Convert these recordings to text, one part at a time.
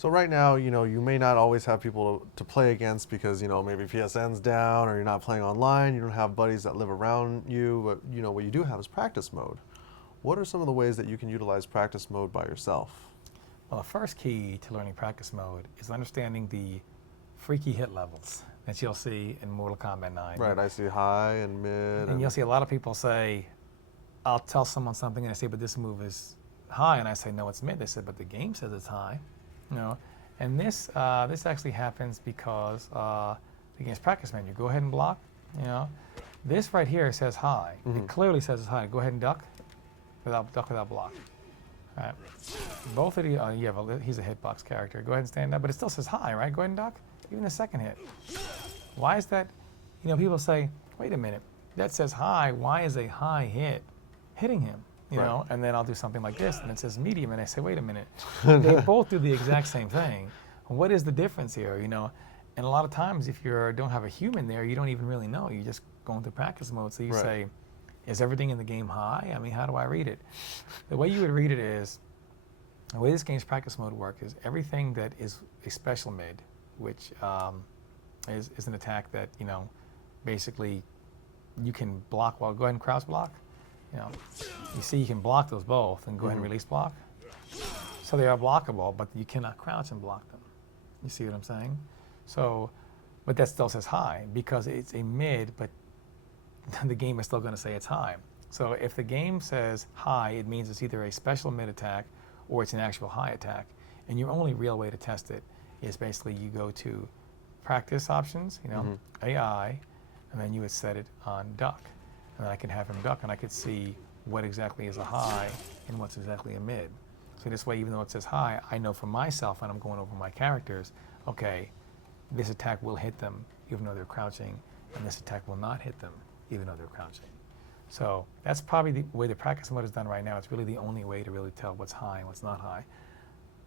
So right now, you may not always have people to play against because, maybe PSN's down or you're not playing online, you don't have buddies that live around you, but, what you do have is practice mode. What are some of the ways that you can utilize practice mode by yourself? Well, the first key to learning practice mode is understanding the freaky hit levels that you'll see in Mortal Kombat 9. Right, I see high and mid. And you'll see a lot of people say, I'll tell someone something and I say, but this move is high, and I say, no, it's mid. They say, but the game says it's high. And this actually happens because the game's practice menu. Go ahead and block. This right here says high. It clearly says it's high. Go ahead and duck without block. All right. Both of you, he's a hitbox character. Go ahead and stand up, but it still says high, right? Go ahead and duck. Even the second hit. Why is that? People say, wait a minute, that says high. Why is a high hit hitting him? Right. And then I'll do something like this, and it says medium, and I say, wait a minute. They both do the exact same thing. What is the difference here? And a lot of times, if you don't have a human there, you don't even really know. You're just going through practice mode. So you say, is everything in the game high? I mean, how do I read it? The way you would read it is, the way this game's practice mode works is everything that is a special mid, which is an attack that, basically you can block while, go ahead and crouch block. You see you can block those both and go ahead and release block. So they are blockable, but you cannot crouch and block them. You see what I'm saying? So, but that still says high because it's a mid, but the game is still going to say it's high. So if the game says high, it means it's either a special mid attack or it's an actual high attack. And your only real way to test it is basically you go to practice options, AI, and then you would set it on duck. And I could have him duck, and I could see what exactly is a high and what's exactly a mid. So this way, even though it says high, I know for myself when I'm going over my characters, okay, this attack will hit them even though they're crouching, and this attack will not hit them even though they're crouching. So that's probably the way the practice mode is done right now. It's really the only way to really tell what's high and what's not high.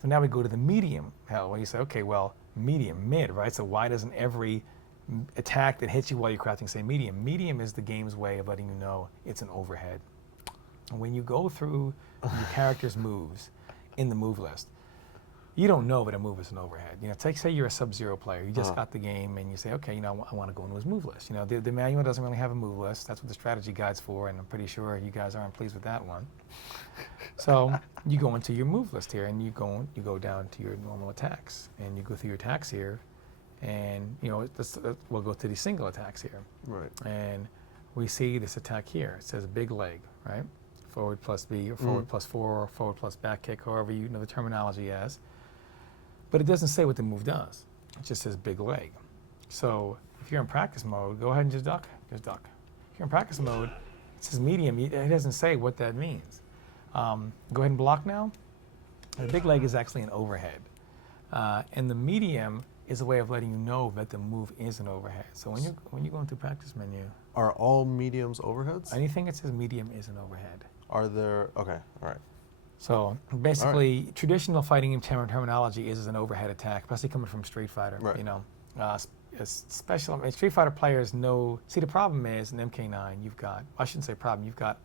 So now we go to the medium hell, where you say, okay, well, medium, mid, right? So why doesn't every attack that hits you while you're crouching say medium? Medium is the game's way of letting you know it's an overhead. And when you go through your character's moves in the move list, you don't know that a move is an overhead. Say you're a Sub-Zero player. You just got the game and you say, okay, I want to go into his move list. The manual doesn't really have a move list. That's what the strategy guide's for, and I'm pretty sure you guys aren't pleased with that one. So you go into your move list here and you go down to your normal attacks and you go through your attacks here, and we'll go to the single attacks here. Right. And we see this attack here. It says big leg, right? Forward plus B, or forward plus 4, or forward plus back kick, however you know the terminology as. But it doesn't say what the move does. It just says big leg. So if you're in practice mode, go ahead and just duck. Just duck. If you're in practice mode, it says medium. It doesn't say what that means. Go ahead and block now. The big leg is actually an overhead. And the medium is a way of letting you know that the move is an overhead. So when you go into practice menu, are all mediums overheads? Anything that says medium is an overhead. Are there? Okay, all right. So basically, traditional fighting game terminology is an overhead attack, especially coming from Street Fighter. Right. Street Fighter players know. See, the problem is in MK9, I shouldn't say problem. You've got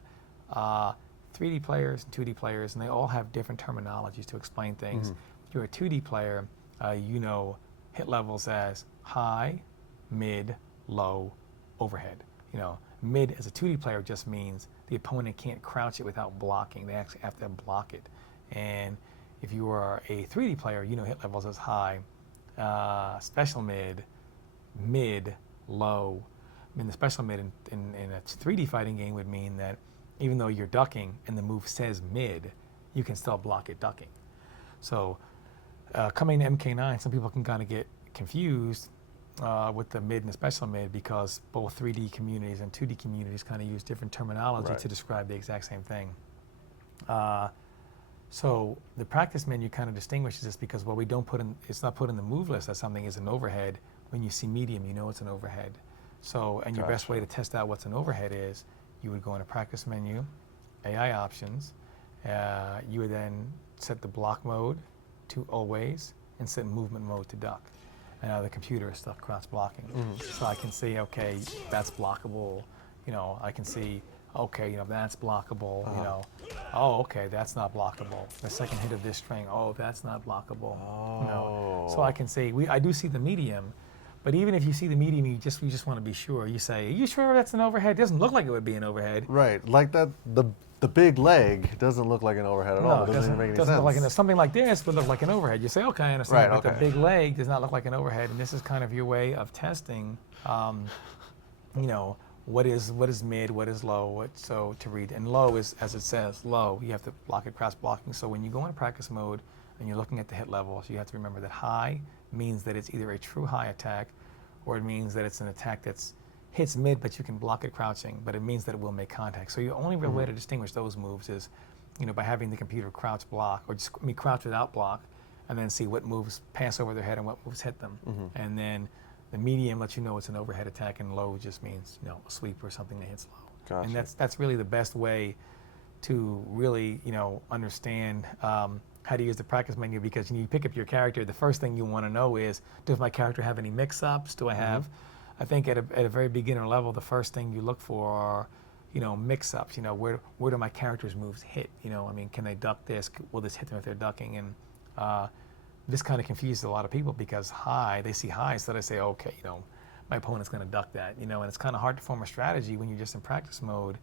3D players and 2D players, and they all have different terminologies to explain things. If you're a 2D player, you know hit levels as high, mid, low, overhead. Mid as a 2D player just means the opponent can't crouch it without blocking. They actually have to block it. And if you are a 3D player, you know hit levels as high, special mid, mid, low. I mean, the special mid in a 3D fighting game would mean that even though you're ducking and the move says mid, you can still block it ducking. So coming to MK9, some people can kind of get confused with the mid and the special mid because both 3D communities and 2D communities kind of use different terminology to describe the exact same thing. So the practice menu kind of distinguishes this because we don't it's not put in the move list that something is an overhead. When you see medium, you know it's an overhead. So, and your best way to test out what's an overhead is you would go into practice menu, AI options, you would then set the block mode to always and set movement mode to duck. And now the computer is stuck cross blocking. So I can see, okay, that's blockable. I can see okay, that's blockable, oh, okay, that's not blockable. The second hit of this string, oh, that's not blockable. So I can say, I do see the medium, but even if you see the medium, you just want to be sure. You say, are you sure that's an overhead? It doesn't look like it would be an overhead. Right, like that, the big leg doesn't look like an overhead at all. It doesn't even make any sense. Look like something like this would look like an overhead. You say, okay, I understand, right, but the big leg does not look like an overhead, and this is kind of your way of testing, what is mid, what is low, so to read. And low is, as it says, low. You have to block it, cross blocking. So when you go into practice mode and you're looking at the hit levels, you have to remember that high means that it's either a true high attack, or it means that it's an attack that's hits mid, but you can block it crouching, but it means that it will make contact. So your only real way to distinguish those moves is, by having the computer crouch block, or just crouch without block, and then see what moves pass over their head and what moves hit them. And then the medium lets you know it's an overhead attack, and low just means a sweep or something that hits low. Gotcha. And that's really the best way to really understand how to use the practice menu, because when you pick up your character, the first thing you want to know is, does my character have any mix-ups? Do I have? I think at a very beginner level, the first thing you look for are mix-ups. Where do my character's moves hit? Can they duck this? Will this hit them if they're ducking? And this kind of confuses a lot of people, because they see high, so they say, okay, my opponent's going to duck that, and it's kind of hard to form a strategy when you're just in practice mode,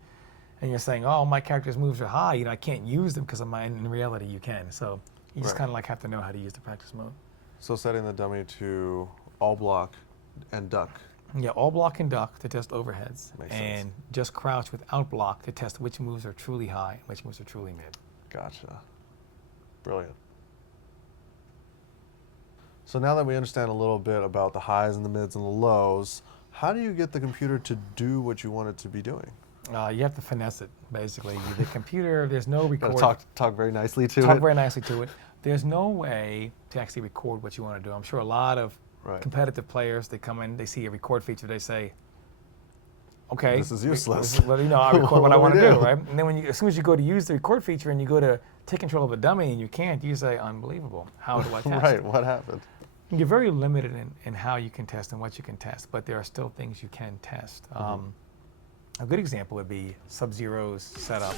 and you're saying, oh, my character's moves are high, I can't use them because of mine. In reality, you can. So you just kind of have to know how to use the practice mode. So setting the dummy to all block and duck. Yeah, all block and duck to test overheads, Makes and sense. just crouch without block to test which moves are truly high and which moves are truly mid. Gotcha. Brilliant. So now that we understand a little bit about the highs and the mids and the lows, how do you get the computer to do what you want it to be doing? You have to finesse it, basically. The computer, there's no record. Talk very nicely to it. Talk very nicely to it. There's no way to actually record what you want to do. I'm sure a lot of competitive players, they come in, they see a record feature, they say, okay, this is useless. I record what I want to do, right? And then as soon as you go to use the record feature and you go to take control of the dummy and you can't, you say, unbelievable. How do I test? Right, what happened? You're very limited in how you can test and what you can test, but there are still things you can test. A good example would be Sub-Zero's setup,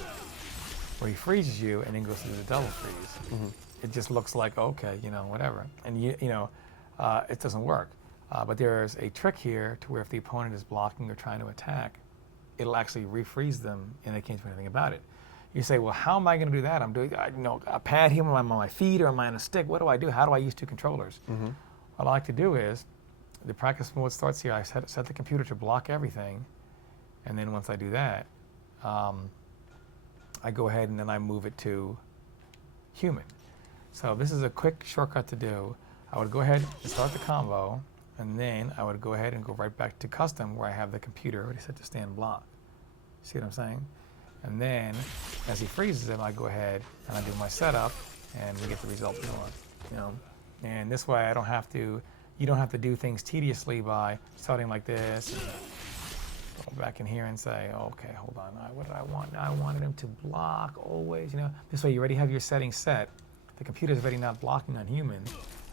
where he freezes you and then goes through the double freeze. It just looks like, okay, whatever. And it doesn't work. But there's a trick here to where if the opponent is blocking or trying to attack, it'll actually refreeze them and they can't do anything about it. You say, well, how am I going to do that? I'm doing, a pad here, am I on my feet or am I on a stick? What do I do? How do I use two controllers? What I like to do is, the practice mode starts here. I set the computer to block everything. And then once I do that, I go ahead and then I move it to human. So this is a quick shortcut to do. I would go ahead and start the combo, and then I would go ahead and go right back to custom, where I have the computer already set to stand block. See what I'm saying? And then, as he freezes him, I go ahead and I do my setup, and we get the result we want. And this way, you don't have to do things tediously by starting like this, and go back in here and say, okay, hold on, what did I want? I wanted him to block always. This way, you already have your settings set. The computer's already not blocking on human.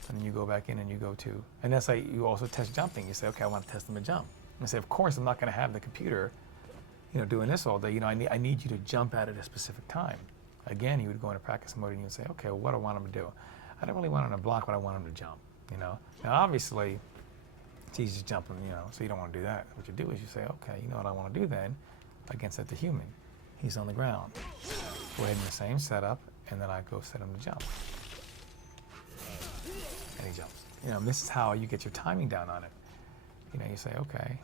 And then you go back in and you go to, and that's like you also test jumping. You say, okay, I want to test them to jump. And I say, of course, I'm not going to have the computer, doing this all day. I need you to jump at a specific time. Again, you would go into practice mode and you would say, okay, well, what do I want him to do? I don't really want him to block, but I want him to jump. Now, obviously, it's easy to jump him, so you don't want to do that. What you do is you say, okay, you know what I want to do then? I can set the human. He's on the ground. Go ahead in the same setup, and then I go set him to jump. And he jumps. This is how you get your timing down on it. You say, okay,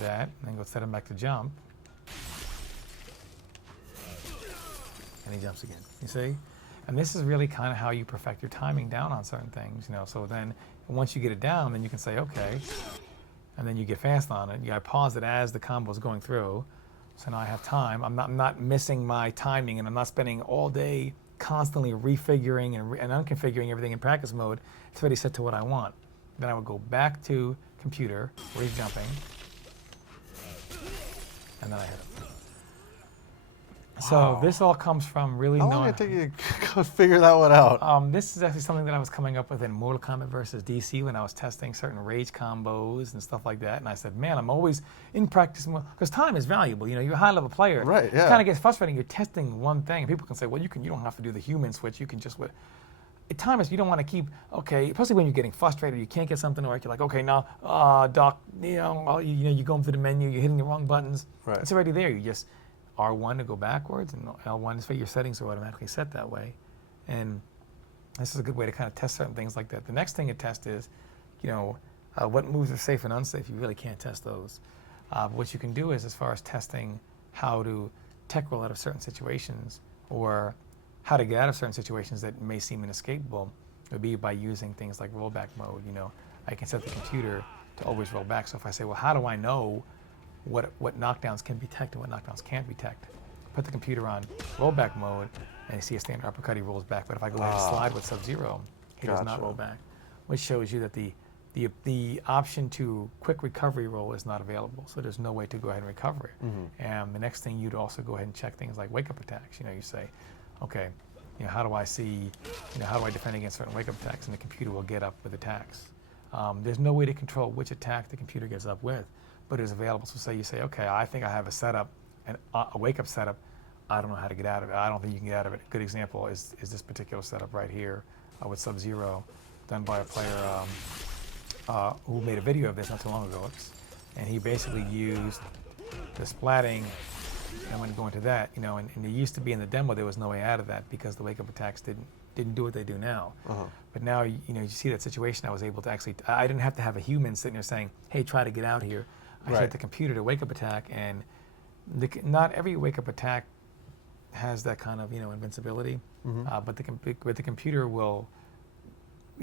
that, and then go set him back to jump. And he jumps again, you see? And this is really kind of how you perfect your timing down on certain things, So then, once you get it down, then you can say, okay, and then you get fast on it. I pause it as the combo is going through, so now I have time. I'm not missing my timing, and I'm not spending all day constantly refiguring and unconfiguring everything in practice mode. It's already set to what I want. Then I would go back to computer, where he's jumping, and then I hit him. So this all comes from really How long knowing. did it take you to figure that one out? This is actually something that I was coming up with in Mortal Kombat versus DC when I was testing certain rage combos and stuff like that. And I said, man, I'm always in practice because time is valuable. You know, you're a high-level player. Right, yeah. It kind of gets frustrating. You're testing one thing. And people can say, well, you don't have to do the human switch. You can just at times you don't want to keep, okay, especially when you're getting frustrated, you can't get something to work. You're like, okay, now, Doc, you're going through the menu, you're hitting the wrong buttons. Right. It's already there. You just R1 to go backwards, and L1 is for your settings are automatically set that way. And this is a good way to kind of test certain things like that. The next thing to test is, what moves are safe and unsafe. You really can't test those. What you can do is, as far as testing how to tech roll out of certain situations or how to get out of certain situations that may seem inescapable, would be by using things like rollback mode. I can set the computer to always roll back. So if I say, well, how do I know what knockdowns can be teched and what knockdowns can't be teched? Put the computer on rollback mode, and you see a standard uppercut, he rolls back. But if I go ahead and slide with Sub-Zero, he does not roll back, which shows you that the option to quick recovery roll is not available. So there's no way to go ahead and recover it. And the next thing, you'd also go ahead and check things like wake-up attacks. You say, okay, how do I defend against certain wake-up attacks? And the computer will get up with attacks. There's no way to control which attack the computer gets up with, but it's available. So you say, okay, I think I have a setup, a wake-up setup. I don't know how to get out of it. I don't think you can get out of it. A good example is this particular setup right here with Sub-Zero, done by a player who made a video of this not too long ago. And he basically used the splatting. And when you go into that, and it used to be in the demo, there was no way out of that because the wake-up attacks didn't do what they do now. But now, you see that situation. I was able to I didn't have to have a human sitting there saying, hey, try to get out here. I set the computer to wake-up attack, and not every wake-up attack has that kind of, invincibility. But the computer will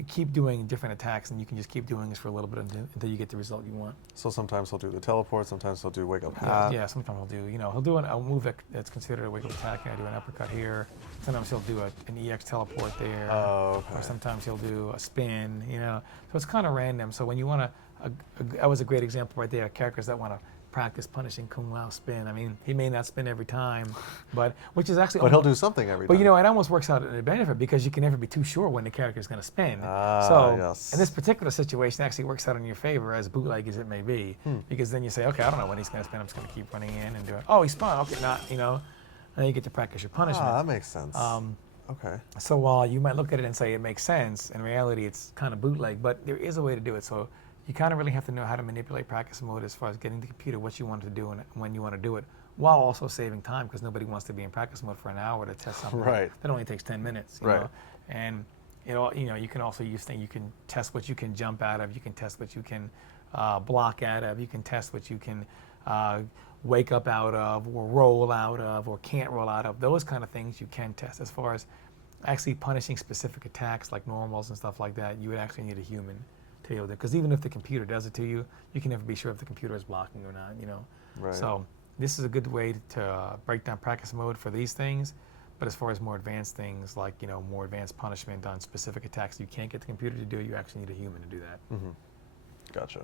keep doing different attacks, and you can just keep doing this for a little bit until you get the result you want. So sometimes he'll do the teleport, sometimes he'll do wake up. Yeah, sometimes he'll do a move that's considered a wake up attack, and I do an uppercut here. Sometimes he'll do an EX teleport there, or sometimes he'll do a spin. So it's kind of random. So when you want that was a great example right there. Characters that want to practice punishing Kung Lao spin. I mean, he may not spin every time, which is actually. But he'll do something every time. But it almost works out in a benefit because you can never be too sure when the character is going to spin. In this particular situation, it actually works out in your favor, as bootleg as it may be, because then you say, okay, I don't know when he's going to spin. I'm just going to keep running in and doing. Oh, he spun. Okay, not. Then you get to practice your punishment. That makes sense. Okay. So while you might look at it and say it makes sense, in reality it's kind of bootleg. But there is a way to do it. So you kind of really have to know how to manipulate practice mode as far as getting the computer what you want to do and when you want to do it, while also saving time, because nobody wants to be in practice mode for an hour to test something that only takes 10 minutes. You know? And you can also use things. You can test what you can jump out of. You can test what you can block out of. You can test what you can wake up out of, or roll out of, or can't roll out of. Those kind of things you can test. As far as actually punishing specific attacks like normals and stuff like that, you would actually need a human to be able to, because even if the computer does it to you, you can never be sure if the computer is blocking or not. So this is a good way to break down practice mode for these things. But as far as more advanced things like more advanced punishment on specific attacks you can't get the computer to do, you actually need a human to do that. Gotcha.